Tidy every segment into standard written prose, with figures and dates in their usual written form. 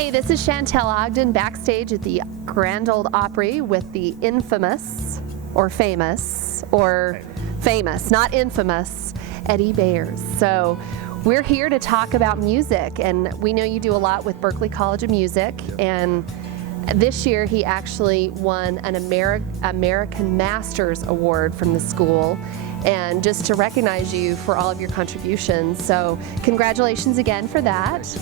Hey, this is Chantel Ogden backstage at the Grand Ole Opry with the infamous, not infamous, Eddie Bayers. So we're here to talk about music, and we know you do a lot with Berklee College of Music, and this year he actually won an American Masters Award from the school, and just to recognize you for all of your contributions. So congratulations again for that.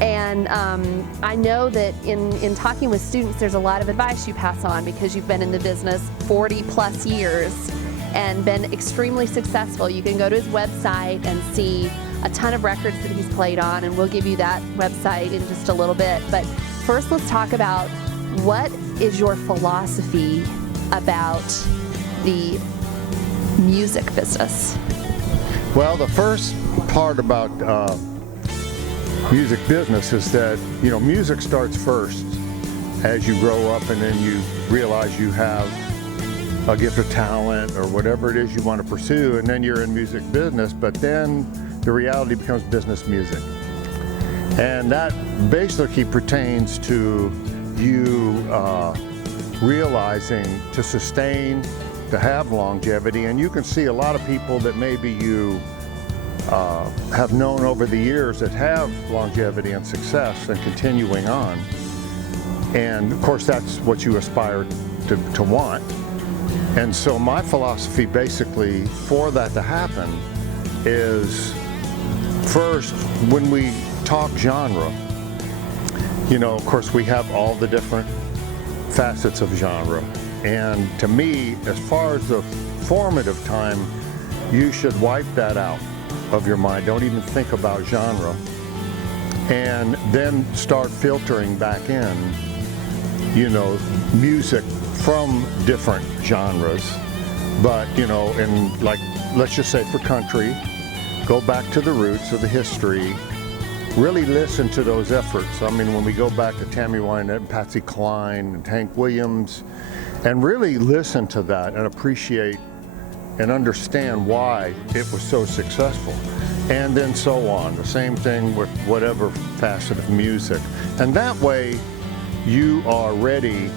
And I know that in talking with students, there's a lot of advice you pass on because you've been in the business 40 plus years and been extremely successful. You can go to his website and see a ton of records that he's played on, and we'll give you that website in just a little bit. But first, let's talk about what is your philosophy about the music business? Well, the first part about music business is that, you know, music starts first as you grow up, and then you realize you have a gift of talent or whatever it is you want to pursue, and then you're in music business, but then the reality becomes business music. And that basically pertains to you realizing to sustain, to have longevity. And you can see a lot of people that maybe you have known over the years that have longevity and success and continuing on. And of course, that's what you aspire to want. And so my philosophy basically for that to happen is, first, when we talk genre, you know, of course we have all the different facets of genre. And to me, as far as the formative time, you should wipe that out of your mind. Don't even think about genre. And then start filtering back in, you know, music from different genres. But, you know, and like, let's just say for country, go back to the roots of the history. Really listen to those efforts. I mean, when we go back to Tammy Wynette and Patsy Cline and Hank Williams, and really listen to that and appreciate and understand why it was so successful. And then so on. The same thing with whatever facet of music. And that way you are ready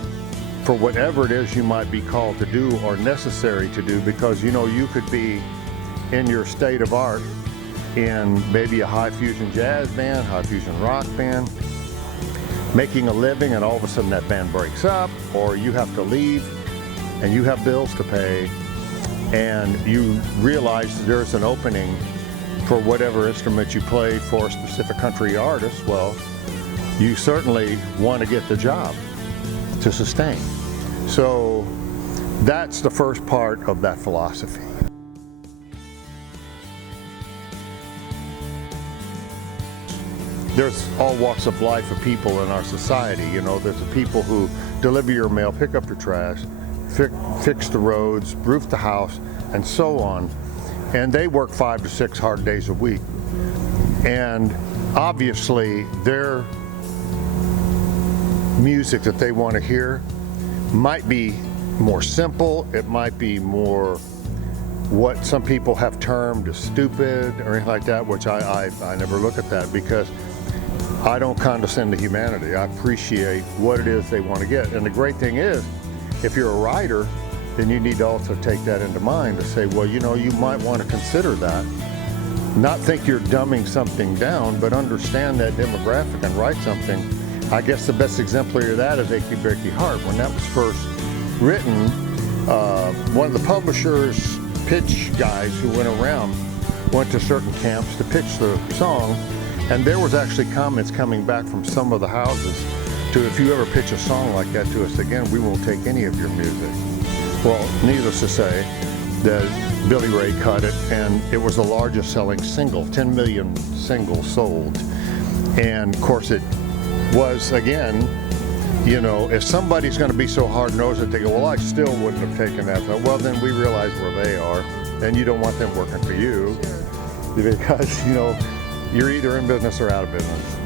for whatever it is you might be called to do or necessary to do, because you know you could be in your state of art in maybe a high fusion jazz band, high fusion rock band, making a living, and all of a sudden that band breaks up, or you have to leave and you have bills to pay, and you realize there's an opening for whatever instrument you play for a specific country artist. Well, you certainly want to get the job to sustain. So that's the first part of that philosophy. There's all walks of life of people in our society. You know, there's the people who deliver your mail, pick up your trash, fix the roads, roof the house, and so on. And they work 5 to 6 hard days a week. And obviously their music that they want to hear might be more simple. It might be more what some people have termed as stupid or anything like that, which I never look at that, because I don't condescend to humanity. I appreciate what it is they want to get. And the great thing is, if you're a writer, then you need to also take that into mind to say, well, you know, you might want to consider that. Not think you're dumbing something down, but understand that demographic and write something. I guess the best exemplary of that is Achy Breaky Heart. When that was first written, one of the publishers' pitch guys who went to certain camps to pitch the song, and there was actually comments coming back from some of the houses to, if you ever pitch a song like that to us again, we won't take any of your music. Well, needless to say, that Billy Ray cut it, and it was the largest selling single, 10 million singles sold. And of course it was, again, you know, if somebody's going to be so hard-nosed that they go, well, I still wouldn't have taken that. Well, then we realize where they are, and you don't want them working for you, because, you know, you're either in business or out of business.